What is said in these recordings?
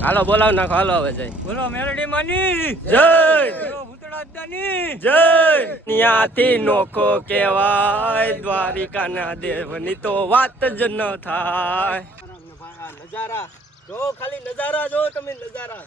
હાલો બોલાવ નાખો, હાલો હવે જય બોલો મેલડી માની જય, બોલો ભૂતળા દાદાની જય. ત્યાંથી નોખો કેવાય દ્વારિકાના દેવની તો વાત જ ન થાય. નજારા જો, ખાલી નજારા જો તમે, નજારા.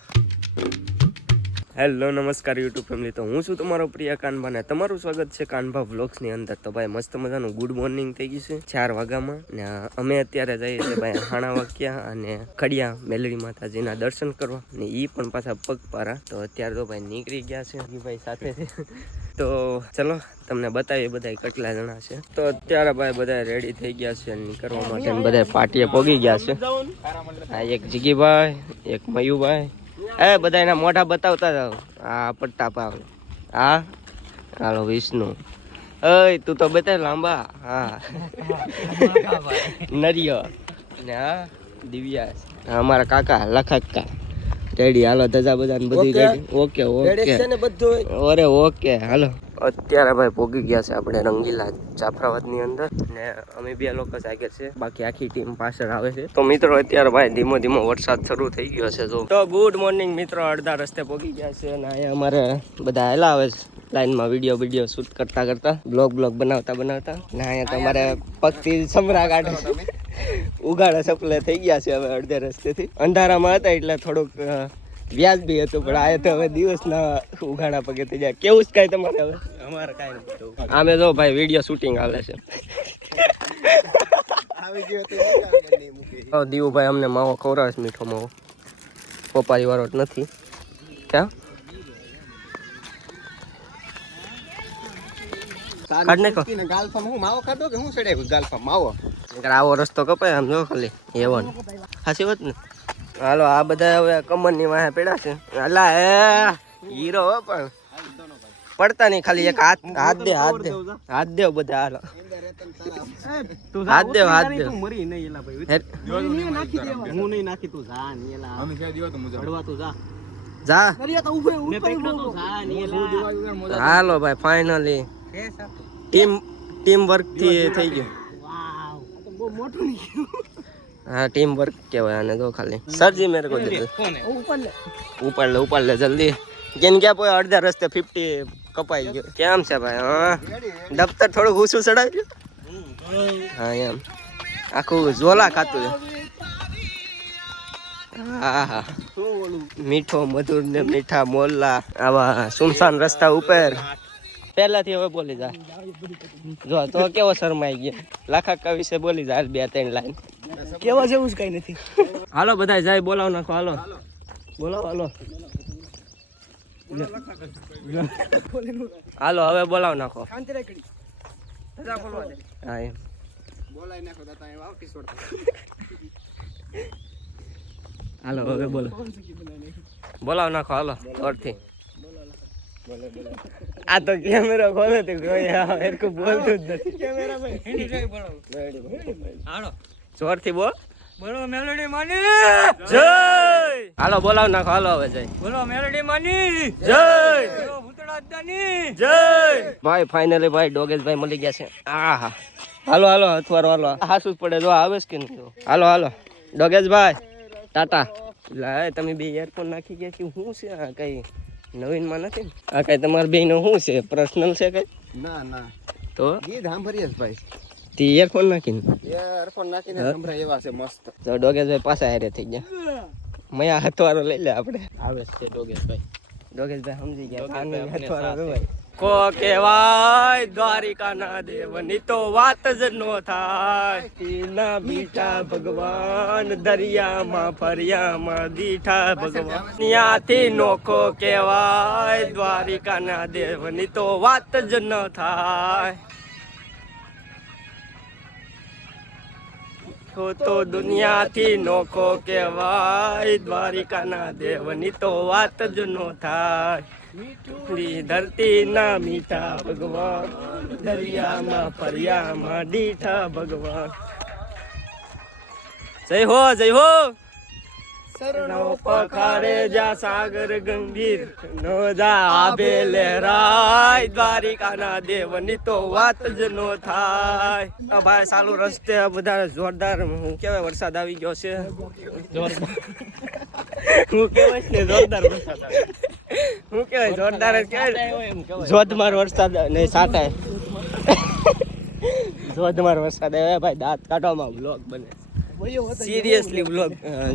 હેલો નમસ્કાર યુટ્યુબ ફેમિલી, તો હું છું તમારો પ્રિય કાનભા ને તમારું સ્વાગત છે કાનભા વ્લોગ્સની અંદર. તો ભાઈ મસ્ત મજાનું ગુડ મોર્નિંગ થઈ ગયું છે 4 વાગ્યામાં ને અમે અત્યારે જઈએ છીએ ભાઈ હાણા વાક્યા અને ખડિયા મેલડી માતાજીના દર્શન કરવા ને એ પણ પાછા પગપારા. તો અત્યારે તો ભાઈ નીકળી ગયા છે એ ભાઈ સાથે છે. તો ચલો તમને બતાવીએ બધા કેટલા જણા છે. તો અત્યારે ભાઈ બધા રેડી થઈ ગયા છે નીકળવા માટે, બધા પાટીએ પોગી ગયા છે. આ એક જીગીભાઈ, એક મયુભાઈ, એ બધા એના મોઢા બતાવતા જાવ. આ પટ્ટા પાવ, હા હાલો વિષ્ણુ, અય તું તો બતાવ લાંબા, હા નરિયો ને હા દિવ્યા, અમારા કાકા લખક્કા રેડી. હાલો ધજા બધા બધું રેડી, ઓકે ઓકે અરે ઓકે. હાલો અત્યારે ભાઈ પોગી ગયા છે આપણે રંગીલા જાફરાબાદ ની અંદર ને અમે બે લોકો જ આગળ છે, બાકી આખી ટીમ પાછળ આવે છે. તો મિત્રો અત્યારે ભાઈ ધીમો ધીમો વરસાદ શરૂ થઈ ગયો છે. તો ગુડ મોર્નિંગ મિત્રો, અડધા રસ્તે પોગી ગયા છે અને અહીંયા અમારે બધા હેલા આવે છે લાઈનમાં વિડીયો શૂટ કરતા કરતા, બ્લોગ બનાવતા ને અહીંયા તો અમારે પગથી સમરા કાઢે છે. ઉગાડા સપ્લે થઈ ગયા છે હવે અડધે રસ્તેથી. અંધારામાં હતા એટલે થોડુંક વ્યાજ બી હતું, પણ આ તો હવે દિવસના ઉઘાડા પગે થઈ જાય. કેવું જ કઈ તમારે હવે? અમારે કઈ નથી. આમે જો ભાઈ વિડીયો શૂટિંગ હાલે છે. દીવુભાઈ અમને માવો ખવડાવે છે, મીઠો માવો, પપ્પાજી વાળો જ નથી. ક્યાં આવો રસ્તો કપાય આમ જો ખાલી એવન હાસી વાત ને. હાલો આ બધા હવે કમર ની વાહે પેડા છે. હાલા એ હીરો પણ પડતા નહીં, ખાલી એક હાથ દે બધા. હાલો હાથ દે મરી નહીં એલા ભાઈ, હું નહીં નાખી તું જા ની એલા અમે કે દીવા તો મજા હડવા તું જા જા મે પેકડો તો જા ની એલા. હાલો ભાઈ ફાઇનલી ટીમ વર્ક થી થઈ ગયું. વાવ આ તો બહુ મોટું નહીં ગયું. हाँ टीम वर्क कहेवाय आने दो खाली. सर जी मेरे को दे दो, ऊपर ले जल्दी. जिन क्या पोय अर्धा रस्ते 50 कपाई गयो. केम छे भाई? हां दफ्तर थोड़ो घूसू चढ़ाव्यो. हां एम आखो झोला खातुं. હા હા મીઠો મધુર ને મીઠા મોલ્લા આવા સુમસાન રસ્તા ઉપર પહેલાથી હવે બોલી જા. જો તો કેવો શરમાઈ ગયા. લાખાકા વિશે બોલી જા 2-3 લાઈન. કેવા જેવું જ કઈ નથી. હાલો બધા જાય બોલાવ નાખો. હાલો બોલાવ. હાલો હવે બોલાવ નાખો. હા એમ બોલાઈ નાખો. હાલો હવે બોલો, બોલાવ નાખો. હાલો જોરથી. આ તો કેમેરા ખોલે તો કોઈ એરકો બોલતું જ નથી. કેમેરા ભાઈ હિન્દી જોઈ બોલાવ. હાલો જોરથી બોલ. બોલો મેલડી માની જય. હાલો બોલાવ નાખો. હાલો હવે જય. બોલો મેલડી માની જય. બોલો ભૂતળા દાદાની જય. ભાઈ ફાઇનલી ભાઈ ડોગેશભાઈ મળી ગયા છે. આહા હાલો અથવારો હાલો. હાસું જ પડે જો આવે છે કે નહીં. હાલો ડોગેશભાઈ ટાટા. લાય તમે બે ઇયરફોન નાખી ગયા કે શું છે? આ કઈ નવીન માં નથી? આ કઈ તમારા બે નો શું છે? પર્સનલ છે કઈ? ના તો ગીત સાંભળીએ ભાઈ. તે ઇયરફોન નાખીને સંભળાય એવા છે મસ્ત. તો ડોગેશભાઈ પાછા હારે થઈ ગયા. મયા હથવારો લઈ લે આપણે. આવે છે ડોગેશભાઈ સમજી ગયા. હથવારો ભાઈ કો કેવાય દ્વારિકાના દેવની તો વાત જ નો થાય. ના બીઠા ભગવાન દરિયામાં ફરિયામાં દીઠા ભગવાન. ત્યાંથી નોખો કેવાય દ્વારિકાના દેવની તો વાત જ ન થાય. તો દુનિયાથી નોખો કેવાય દ્વારિકાના દેવની તો વાત જ નો થાય. ધરતી ના મીઠા ભગવાન દરિયામાં ફરિયામાં દીઠા ભગવાન. જય હો શરણો પખાડે જા સાગર ગંભીર નો જા આબે લહેરાય દ્વારિકાના દેવની તો વાત જ નો થાય. આ ભાઈ સાલું રસ્તે બધા જોરદાર હું કેવાય વરસાદ આવી ગયો છે. જોરદાર હું કહેવાય ને જોરદાર વરસાદ આવે. હું કહેવાય જોરદાર જ કહેવાય. જોધમાર વરસાદ નહીં સાટાય. જોધમાર વરસાદ આવે ભાઈ દાંત કાઢવામાં વ્લોગ બને. સિરિયસલી વ્લોગ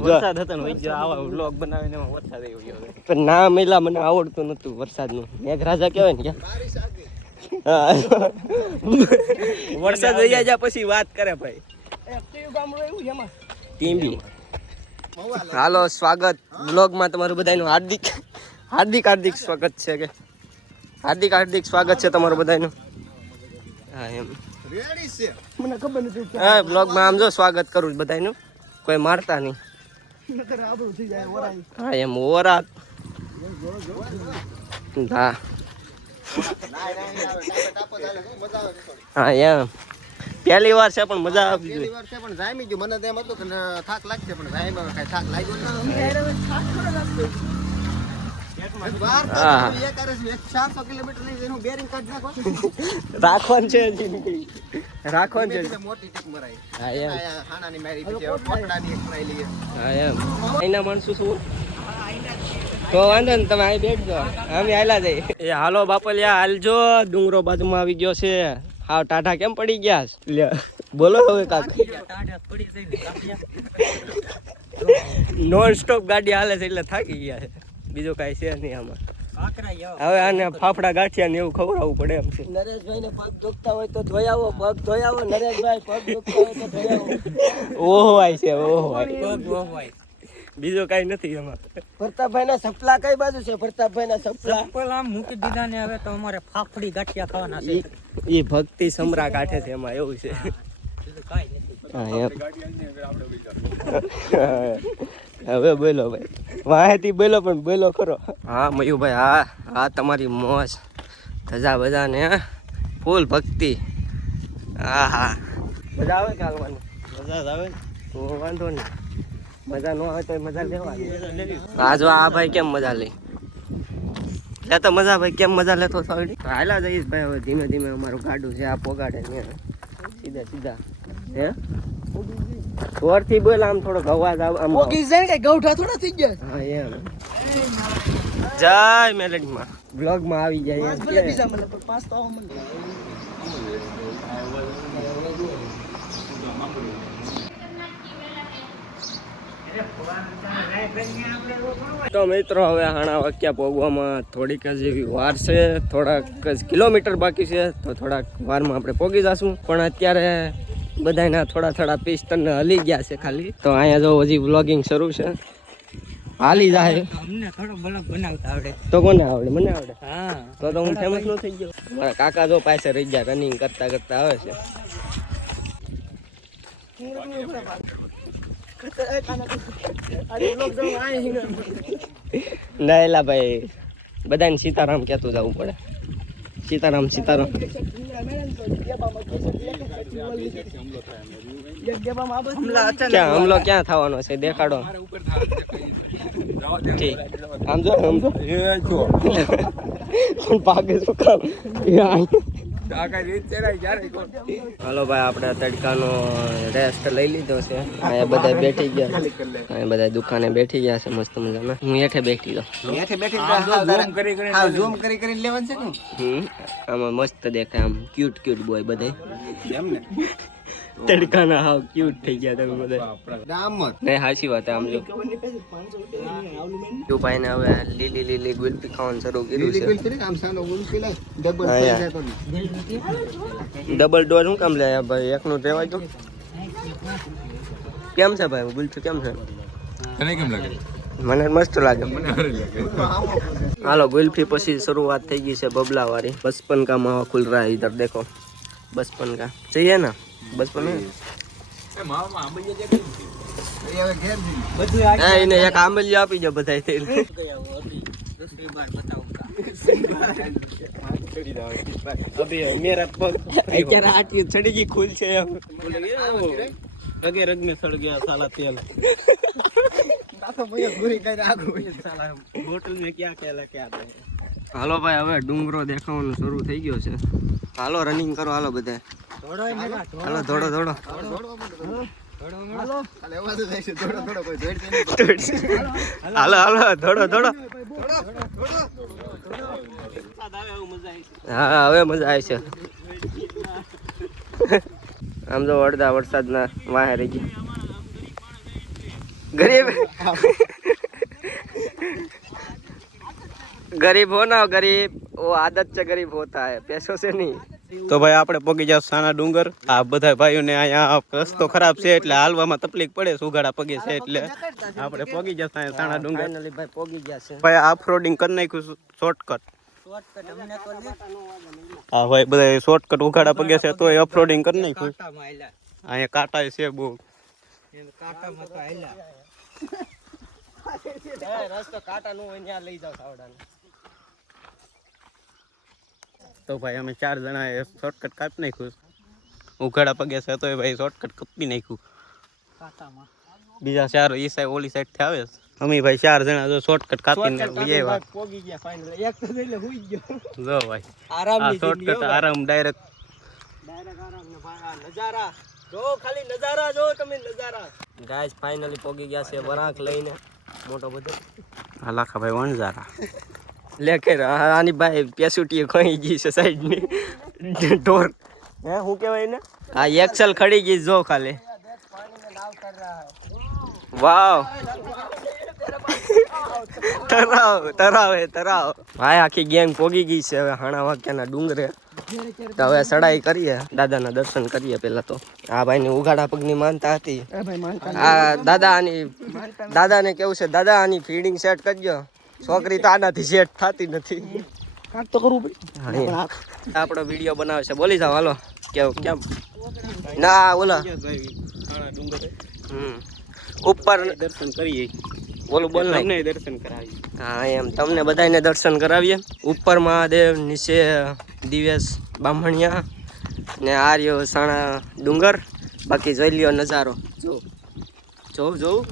વરસાદ હતો ને વૈજો આવા વ્લોગ બનાવીને એમાં વરસાદ આવ્યો ગયો. પણ ના મેલા મને આવડતું નતું વરસાદનું. મેઘરાજા કહેવાય ને હા. વરસાદ વૈયા જા પછી વાત કરે ભાઈ. ટીમ્બી. હાલો સ્વાગત વ્લોગમાં તમારું બધાનું હાર્દિક સ્વાગત છે કે હાર્દિક સ્વાગત છે તમારું બધાનું. હા એમ મને ખબર નથી. હા બ્લોગમાં આમ જો સ્વાગત કરું બધાનું, કોઈ મારતા નહીં. હા એમ ઓરા હા હા એમ પહેલી વાર છે પણ મજા આવી ગઈ. પણ જામી ગયું. મને તેમ હતું કે થાક લાગશે પણ જામ્યા કઈ થાક લાગ્યો ના. રાખવાનું છે મોટી ટીક મરાઈ. હા એમ હાનાની મારી પછી પોટડાની એક મરાઈ લઈએ. હા એમ અહીંના માણસો શું તો વાંધો ને તમે અહીં બેઠજો, અમે હાલા જઈએ. એ હાલો બાપલિયા હાલજો, ડુંગરો બાજુમાં આવી ગયો છે. હાવ ટાઢા કેમ પડી ગયા લે બોલો હવે કાક. નોન સ્ટોપ ગાડી હાલે છે એટલે થાકી ગયા છે, બીજું કાંઈ છે નહીં આમાં. હવે આને ફાફડા ગાંઠિયા ને એવું ખવડાવવું પડે એમ છે. નરેશભાઈ ને પગ દુખતા હોય તો ધોઈ આવો, પગ ધોઈ આવો. નરેશભાઈ પગ દુખતા હોય તો ધોઈ આવો. ઓહો આય છે ઓહો આય. બીજો કઈ નથી એમાં. પ્રતાપભાઈ ના સપલા કઈ બાજુ છે? પ્રતાપભાઈ ના સપલા આમ મૂકી દીધા ને હવે તો અમારે ફાફડી ગાંઠિયા ખાવાના છે. એ ભક્તિ સમરા કાઢે છે એમાં એવું છે. હા એમ હવે બોલો ભાઈ, વાહેથી બોલો પણ બોલો ખરો. હા મયુભાઈ હા હા તમારી મોજ ધજા બજા ને ફૂલ ભક્તિ. હા હા મજા આવે કાલવાની? મજા આવે તો વાંધો નહીં, મજા ન આવે તો મજા લેવાની. આ જો આ ભાઈ કેમ મજા લે તો મજા ભાઈ કેમ મજા લેતો હાલા જઈશ ભાઈ. હવે ધીમે ધીમે અમારું ગાડું છે આ પોગાડે ને સીધા સીધા હે જોરથી બોલ, આમ થોડો અવાજ આમ ગૌઠા થોડા થઈ ગયા. હા એમ જય મેલેડીમાં બ્લોગમાં આવી જાય. તો મિત્રો હવે હાણા વાક્યા પોગવામાં થોડીક જ એવી વાર છે, થોડાક જ કિલોમીટર બાકી છે. તો થોડાક વારમાં આપણે પોગી જશું. પણ અત્યારે બધાના થોડા પિસ્ટન હલી ગયા છે ખાલી. તો અહીંયા જો હજી વ્લોગિંગ શરૂ છે, હાલી જાય. અમને થોડો બ્લોગ બનાવતા આવડે. તો કોને આવડે? મને આવડે. હા તો હું ફેમસ ન થઈ ગયો. મારા કાકા જો પાસે રહી ગયા, રનિંગ કરતા કરતા આવે છે. ના એલા ભાઈ બધાને સીતારામ કહેતું જવું પડે. સીતારામ સીતારામ. ક્યાં હમલો ક્યાં થવાનો છે દેખાડો. ઠીક આમ જો પાકે શું કામ. હાલો ભાઈ આપણે તડકાનો રેસ્ટ લઈ લીધો છે. અહીંયા બધા બેઠી ગયા, અહીંયા બધા દુકાને બેઠી ગયા છે મસ્ત મજાના. હું હેઠે બેઠી દઉં. આમાં મસ્ત દેખાય, આમ ક્યુટ બોય બધા. તડકાના હાવ ક્યુટ થઈ ગયા તમે બધા. નહીં હાચી વાત. આમ જો ભાઈ ને હવે લીલી ગુલપી ખાવાનું શરૂ કર્યું છે. ડબલ ડોર શું કામ લે ભાઈ? એકનું રહેવા દો. કેમ છે ભાઈ ગુલપી? કેમ છે? કેમ લાગે? મને મસ્ત લાગે. હાલો ગુલ્ફી પછી શરૂઆત થઈ ગઈ છે બબલા વાળી. 55 का मावा खुल रहा है इधर देखो. 55 का चाहिए ना? 55 એને એક આંબલિયો આપી દો બધા. अभी मेरा पग અત્યારે આટી ચડી ગઈ ખુલ છે એમ. रगे रग में सड़ गया साला तेल. बोतल में क्या क्या. હાલો ભાઈ હવે ડુંગરો દેખાવાનું શરૂ થઈ ગયો છે. હાલો રનિંગ કરો હાલો બધા. હાલો દોડો. ખાલી અવાજ જ આવે છે થોડો થોડો કોઈ જોડશે નહીં હાલો હાલો થોડો થોડો હા હવે મજા આવે છે આમ તો અડધા વરસાદના વાહે રહી ગયા गरीब हो ना गरीब वो आदत से गरीब होता है पैसों से नहीं તો ભાઈ આપણે પગી જાવ સાના ડુંગર આ બધા ભાઈઓને અહીંયા રસ્તો ખરાબ છે એટલે હાલવામાં તકલીફ પડે સુગાડા પગે છે એટલે આપણે પગી જાવ સાના ડુંગર फाइनली भाई पोगी गया से ભાઈ ઓફ રોડિંગ કરી નાખ્યું શોર્ટકટ શોર્ટકટ અમને તો હા ભાઈ બધા શોર્ટકટ ઉઘાડા પગે છે તો ઓફ રોડિંગ કરી નાખ્યું કાંટામાં આયલા અહીંયા કાંટા છે બહુ એમ કાંટામાં તો આયલા रस्तो काटा नो હોય ત્યાં લઈ જાવ સાવડાને તો ભાઈ અમે 4 જણાએ શોર્ટકટ કાપી નાખ્યું ઉઘાડા પગે છે તો ભાઈ શોર્ટકટ કાપી નાખ્યું કાંટામાં બીજા 4 ઈ સાઈડ ઓલી સાઈડ થી આવે છે અમે ભાઈ 4 જણા જો શોર્ટકટ કાપીને આવ્યા પોગી ગયા ફાઇનલી એક તો એટલે હુઈ ગયો જો ભાઈ આરામની શોર્ટકટ આરામ ડાયરેક્ટ આરામ ને ભાઈ નજારા જો ખાલી નજારા જો તમે નજારા ગાઈસ ફાઇનલી પોગી ગયા છે વરાંક લઈને મોટો બધો આ લાખા ભાઈ વણઝારા લેકે આની ભાઈ પેસુટીએ ખોઈ ગઈ છે સાઈડ ની ઢોર હે હું કહેવાય ને આ એક્સેલ ખડી ગઈ જો ખાલી વાવ તરાવ ભાઈ આખી ગેંગ પોગી ગઈ છે હવે હાણા વાક્યાના ડુંગરે તો હવે ચડાઈ કરીએ દાદાના દર્શન કરીએ પેલા તો આ ભાઈની ઉઘાડા પગની માનતા હતી આ દાદાને કેવું છે દાદા આની ફીડિંગ સેટ કરજો છોકરી તો આનાથી સેટ થતી નથી કાંક તો કરવું પડે આપણો વિડીયો બનાવે છે બોલી જાવ હાલો કેમ ના ઓલા ઉપર દર્શન કરીએ બોલું બોલ તમને દર્શન કરાવીએ હા એમ તમને બધાને દર્શન કરાવીએ ઉપર મહાદેવ નીચે દિવેશ બામણિયા ને આર્યો સાણા ડુંગર બાકી જોઈ લ્યો નજારો જોઉં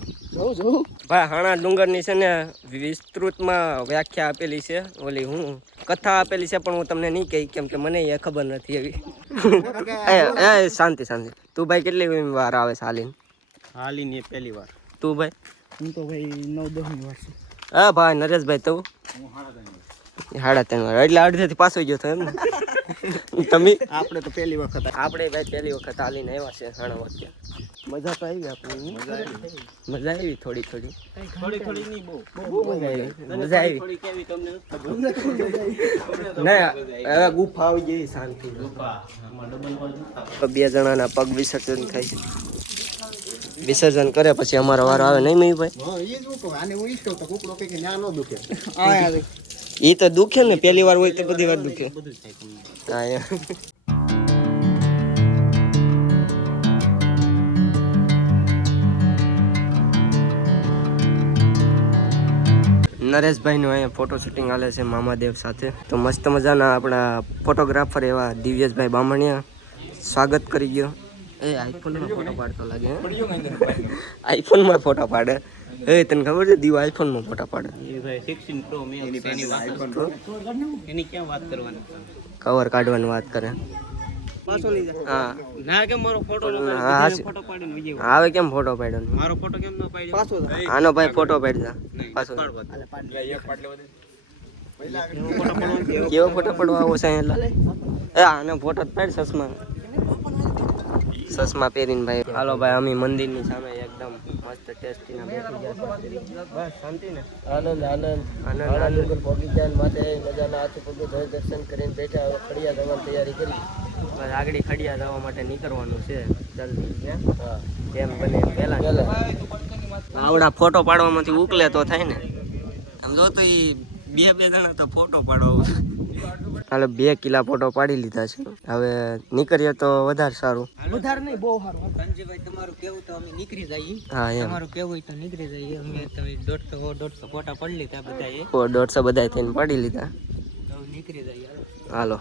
ભાઈ હાણા ડુંગરની છે ને વિસ્તૃતમાં વ્યાખ્યા આપેલી છે ઓલી હું કથા આપેલી છે પણ હું તમને નહીં કહી કેમ કે મને એ ખબર નથી એવી એ શાંતિ તું ભાઈ કેટલી વાર આવે છે હાલીની પહેલી વાર તું ભાઈ હું તો ભાઈ 9-10 વાર છે હા ભાઈ નરેશભાઈ તું 3.5 વાર એટલે અડધેથી પાછો ગયો તો એમ ને તમે આપણે તો પહેલી વખત આપણે ભાઈ પહેલી વખત હાલીને આવ્યા છે હાણા વાગ્યા મજા તો આવી આપણે મજા આવી થોડી નહીં બહુ મજા આવી ના હવે ગુફા આવી ગઈ શાંતિ બે જણાના પગ વિસર્જન થાય છે વિસર્જન કરે પછી અમારો વારો આવે નહીં મેં ભાઈ હા એ જ હું કહું આને હું ઈજ કહું તો કુકડો કે ન્યા ન દુખે એ તો દુખે ને પહેલી વાર હોય તો બધી વાર દુખે હા નરેશભાઈનું અહીંયા ફોટો શૂટિંગ હાલે છે મામાદેવ સાથે તો મસ્ત મજાના આપણા ફોટોગ્રાફર એવા દિવ્યેશભાઈ બામણિયા સ્વાગત કરી ગયો એ આઈફોનમાં ફોટો પાડતો લાગે આઈફોનમાં ફોટો પાડે એ તને ખબર છે દીવા આઈફોનમાં ફોટો પાડે એ ભાઈ 16 પ્રો મે એની વાત એની ક્યાં વાત કરવાની કવર કાઢવાની વાત કરે પાછો લઈ જા હા ના કે મારો ફોટો હા ફોટો પાડીને વિજય હવે કેમ ફોટો પાડ્યો મારો ફોટો કેમ ન પાડ્યો પાછો આનો ભાઈ ફોટો પાડજા પાછો કેવો ફોટો પડવા આવો છે એટલે એ આનો ફોટો પાડ સસમા પહેરીને ભાઈ હાલો ભાઈ અમે મંદિરની સામે એકદમ મસ્ત ટેસ્ટી ના બેઠી ગયા બસ શાંતિ ને આનંદ પહોંચી ગયા માથે મજાના હાથ પગે ધોઈ દર્શન કરીને બેઠા હવે ખડિયા જવાની તૈયારી કરી બસ આગળ ખડિયા જવા માટે નીકળવાનું છે જલ્દી હા જેમ બને પહેલા આવડા ફોટો પાડવામાંથી ઉકલે તો થાય ને આમ જો તો એ બે જણા તો ફોટો પાડવા હાલો 2 કિલા ફોટો પાડી લીધા છે હવે નીકળીએ તો વધારે સારું વધારે નહીં બહુ સારું સંજીભાઈ તમારું કેવું તો અમે નીકળી જઈએ હા એમ તમારું કેવું હોય તો નીકળી જઈએ અમે તમે 150 ફોટા પડી લીધા બધાએ 150 બધા થઈને પાડી લીધા તો નીકળી જઈએ હાલો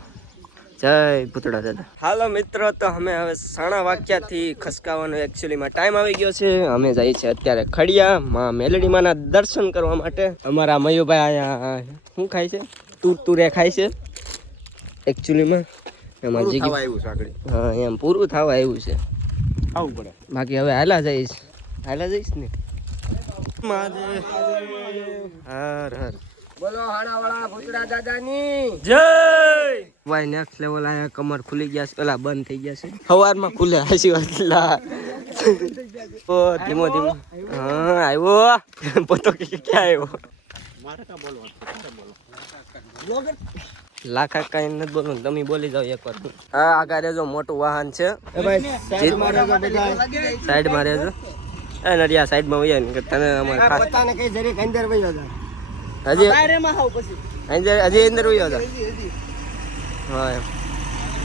જય ભૂતડા દાદા હાલો મિત્રો તો અમે હવે સાણા વાક્યાથી ખસકાવાનો એકચ્યુઅલીમાં ટાઈમ આવી ગયો છે અમે જઈએ છીએ અત્યારે ખડિયા માં મેલડી માના દર્શન કરવા માટે અમારા મયુભાઈ અહીંયા શું ખાય છે તુરે ખાય છે એકચ્યુઅલીમાં એમાં જીગી આવ્યું છે આગળ હા એમ પૂરું થવા આવ્યું છે ખાવું પડે. બાકી હવે હાલા જઈશ ને હર હર બોલો હાણાવાળા ભૂતડા દાદાની જય. ભાઈ નેક્સ્ટ લેવલ આયા કમર ખુલી ગયા છે, પેલા બંધ થઈ ગયા છે. સવારમાં ખુલે હાસી વાતલા. ઓ ધીમો ધીમો હા આવ્યો પોતો કે ક્યાં આવ્યો મારે કા બોલવા લાખા કઈ નથી બોલવું, તમે બોલી જાવ એકવાર. હા આગળ જો મોટું વાહન છે, સાઈડ માં રહેજો. એ નડિયા સાઈડ માં વયા ને તને અમારે ખાસ હજી અંદર વયો જા. હા એમ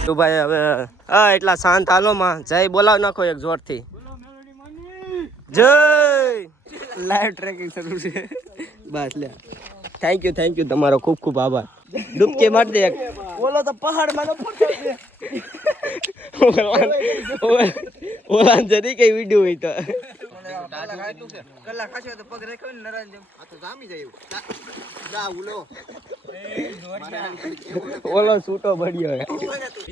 તું ભાઈ હવે હા એટલા શાંત હાલો માં જય બોલાવ નાખો એક જોરથી. જય લાઈવ ટ્રેકિંગ શરૂ છે બસ લે. થેન્ક યુ તમારો ખૂબ ખૂબ આભાર. ડૂબકી મારી દે એક. બોલો તો પહાડ માં ઓલા જરી કઈ વિડિયો હોય તો કલાક ખાશો તો પગ રાખ્યો ને નરાજ આ તો જામી જાય જા ઉલો ઓલો છૂટો પડ્યો.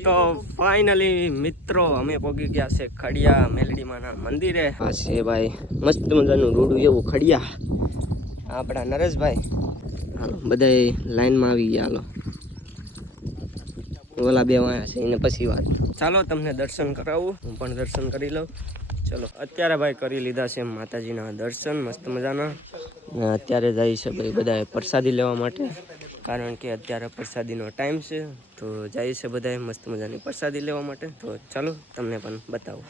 તો ફાઇનલી મિત્રો અમે પહોંચી ગયા છે ખડિયા મેલડીમાના મંદિરે. આ છે ભાઈ મસ્ત મજાનું રોડું એવું ખડિયા. આપણા નરેશભાઈ હાલો બધા લાઈનમાં આવી ગયા. હાલો ઓલા બે વાયા છે એને પછી વાત. ચાલો તમને દર્શન કરાવું, હું પણ દર્શન કરી લઉં. ચલો અત્યારે ભાઈ કરી લીધા છે માતાજીના દર્શન મસ્ત મજાના. અત્યારે જાય છે ભાઈ બધા પ્રસાદી લેવા માટે, કારણ કે અત્યારે પ્રસાદીનો ટાઈમ છે. તો જાય છે બધા મસ્ત મજાની પ્રસાદી લેવા માટે. તો ચાલો તમને પણ બતાવું.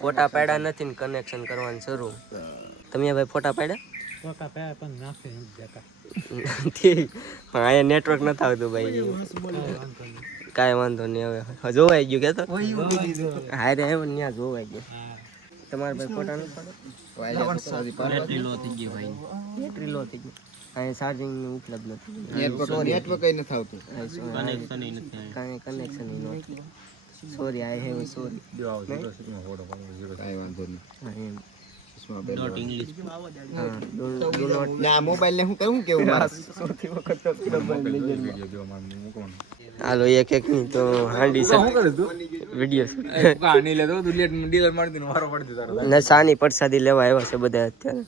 ફોટા પાડ્યા નથી ને કનેક્શન કરવાનું શરૂ. તમે ભાઈ ફોટા પાડ્યા અહીંયા નેટવર્ક નથી આવતું ભાઈ. કાંઈ વાંધો નહીં, હવે જોવાઈ ગયું કે તો હારે આવ્યો ત્યાં જોવાઈ ગયું. તમારે ભાઈ ફોટા નથી પાડો? બેટરી લો થઈ ગઈ ભાઈ, બેટરી લો થઈ ગઈ. અહીંયા ચાર્જિંગ ઉપલબ્ધ નથી, નેટવર્ક નથી આવતું, કાંઈ કનેક્શન નથી. Sorry I have sorry. કાંઈ વાંધો નહીં. ડોટ ઇંગ્લિશ ના મોબાઈલ ને હું કહું કેવું હાલો એક એક ની તો હાંડી છે વિડીયો ને સાની પ્રસાદી લેવા આવ્યા છે બધા અત્યારે.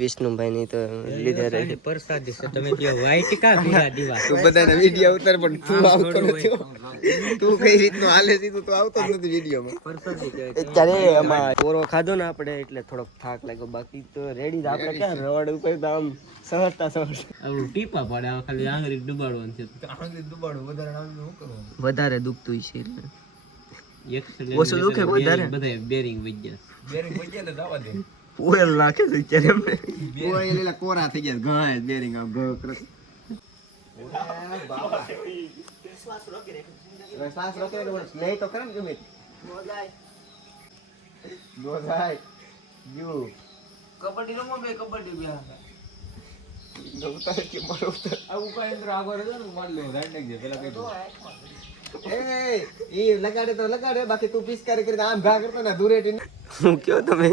વિષ્ણુભાઈ ની તો લીધે રહી પ્રસાદી છે. તમે જે વ્હાઈટ કા પીળા દીવા તું બધાને વિડીયો ઉતાર પણ તું આવતો નથી. તું કઈ રીતનું હાલે છે તું આવતો જ નથી વિડીયોમાં. અત્યારે આમાં કોરો ખાધો ને આપણે એટલે થોડોક થાક લાગ્યો, બાકી તો રેડી જ. આપણે ક્યાં રોડ ઉપર તો આમ સહજતા આવું ટીપા પડે, ખાલી આંગળી ડુબાડવાનું છે. વધારે દુખતું છે એટલે ઓછું દુખે વધારે. બધા બેરિંગ વઈ ગયા. ઓઇલ નાખે છે અત્યારે એમને. ઓય લેલા કોરા થઈ ગયા ઘાય બેરિંગ આમ ઘ કરસ. શ્વાસ રોકે તો નહીં તો કરમ ગમે ગોજાય યુ કબડ્ડી રમો બે કબડ્ડી બે ઉતાર કે મારો ઉતાર આ ઉપર અંદર આગળ રહે ને માર લે રાઈટ નાખ દે પેલા કઈ એ લગાડે તો લગાડે, બાકી તું પિસ્કારી કરીને આમ ઘા કરતો ને દૂરેટી હું કયો તમે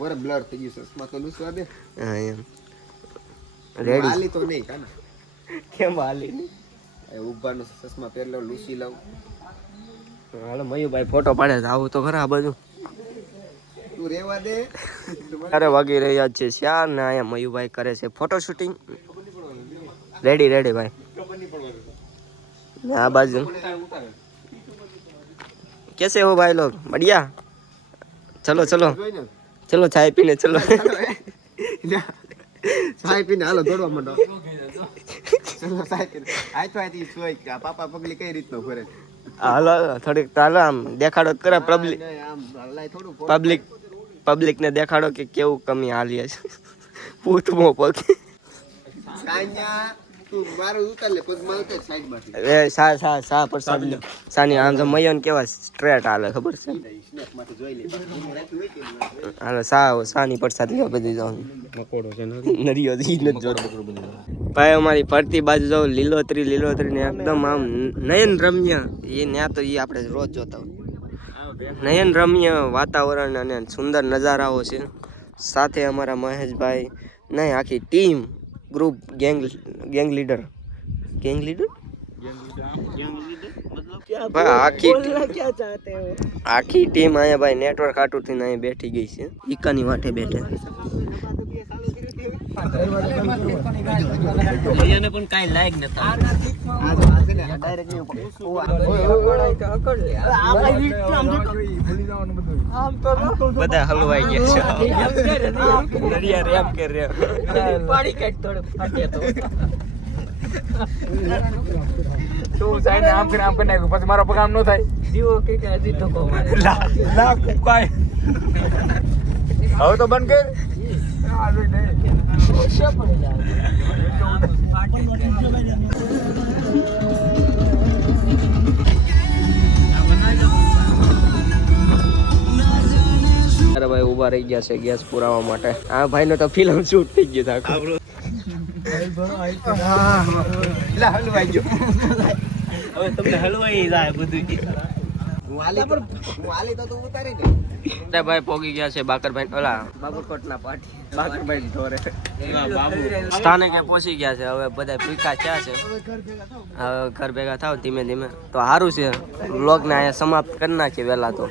બરાબર બ્લર થઈ ગયું. સસમા તો લૂસવા દે. હા એમ રેડી હાલી તો નહીં કાના કેમ હાલી એ ઉભાનો સસમા પહેરલો લૂસી લઉં. હાલો મયુભાઈ ફોટો પાડે આવું તો ખરા આ બાજુ. તું રેવા દે. અરે વાગી રહ્યા છે શ્યાર ને અહીંયા મયુભાઈ કરે છે ફોટો શૂટિંગ. રેડી રેડી ભાઈ આ બાજુ कैसे हो भाई लोग? बढ़िया. चलो चलो चलो चाय पीने चलो. ચાય પીને હાલો દોડવા માંડો. ચલો ચાય પીને આજ તો આથી સોય પાપા પગલી કઈ રીતનો ફરે. હાલો થોડીક ચાલો આમ દેખાડો કરે પબ્લિક આમ હલાય થોડું પબ્લિક ને દેખાડો કે કેવું કમી હાલીએ છે. પૂતમો પગ કાન્યા તું મારું ઉતાર લે પગ માં ઉતાર સાઈડ માંથી એ સા પ્રસાદ લ્યો. સાની આમ તો મયન કેવા સ્ટ્રેટ હાલે ખબર છે. સ્નેપ માંથી જોઈ લે રાખ્યું હોય કે હાલો સાની પ્રસાદ લ્યો બધી જાવ મકોડો છે ને નરિયો ઈ નથી જોતો. ભાઈ અમારી ફરતી બાજુ જાવ લીલોતરી ને એકદમ આમ નયન રમ્ય એ ન્યા તો એ આપણે રોજ જોતા હોય. નયન રમ્ય વાતાવરણ અને સુંદર નજારાઓ છે. સાથે અમારા મહેશભાઈ નહીં આખી ટીમ ગ્રુપ ગેંગ લીડર ભાઈ આખી ટીમ અહીંયા ભાઈ નેટવર્ક આટુથી અહીંયા બેઠી ગઈ છે. ઈકાની વાટે બેઠે પણ કાંઈ લાયક નતા બધા હલવાઈ ગયા છે. નરિયા રેમ કે રેમ પાડી કાઢ થોડે ફાટે તો તું સાઈડ આમ કરી નાખ્યું પછી મારો પગ આમ ન થાય જીવો કે હજી ધક્કો મારે લા કુકાય હવે તો બંધ કર અરે ભાઈ ઉભા રહી ગયા છે ગેસ પુરાવા માટે. આ ભાઈ નો તો ફિલ્મ શૂટ થઈ ગયું આખું. હલવાઈ ગયો હવે તમને હલવાઈ જાય બધું. હું આલી તો તું ઉતારી દે અરે ભાઈ પોગી ગયા છે બાકરભાઈ ઓલા બાબુકોટના પાટી બાકરભાઈ ઢોરે સ્થાનકે પહોંચી ગયા છે. હવે બધા ભૂખા થયા છે. હવે ઘર ભેગા થાવ ધીમે ધીમે તો સારું છે. વ્લોગને અહીંયા સમાપ્ત કરી નાખીએ વહેલા તો.